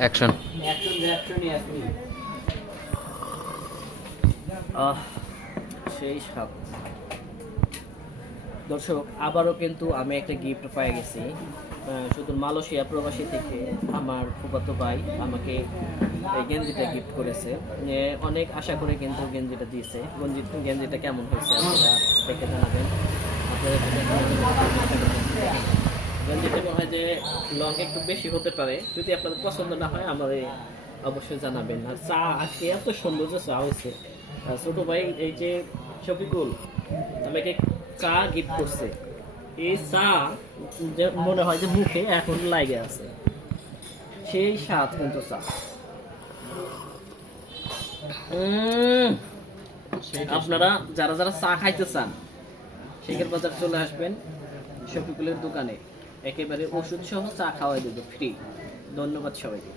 Action. সেই সাত দর্শক, আবারও কিন্তু আমি একটা গিফট পেয়ে গেছি শুধু মালয়েশিয়া প্রবাসী থেকে। আমার ফুফাতো ভাই আমাকে এই গেঞ্জিটা গিফট করেছে। অনেক আশা করে কিন্তু গেঞ্জিটা দিয়েছে। গেঞ্জিটা কেমন হয়েছে আপনারা দেখে জানাবেন। আপনাদের সাথে গেঞ্জিটা মনে হয় যে লং একটু বেশি হতে পারে। যদি আপনাদের পছন্দ না হয় আমাদের অবশ্যই জানাবেন। আর চা আজকে এত সুন্দর যে চা হয়েছে। ছোট ভাই এই যে শফিকুল আমাকে চা গিফট করছে। এই চা যে মনে হয় যে মুখে এখন লাগে আছে, সেই স্বাদ কিন্তু চা। আপনারা যারা যারা চা খাইতে চান শেখের বাজার চলে আসবেন শফিকুলের দোকানে, একেবারে ওষুধ সহ চা খাওয়াই দেবে ফ্রি। ধন্যবাদ সবাইকে।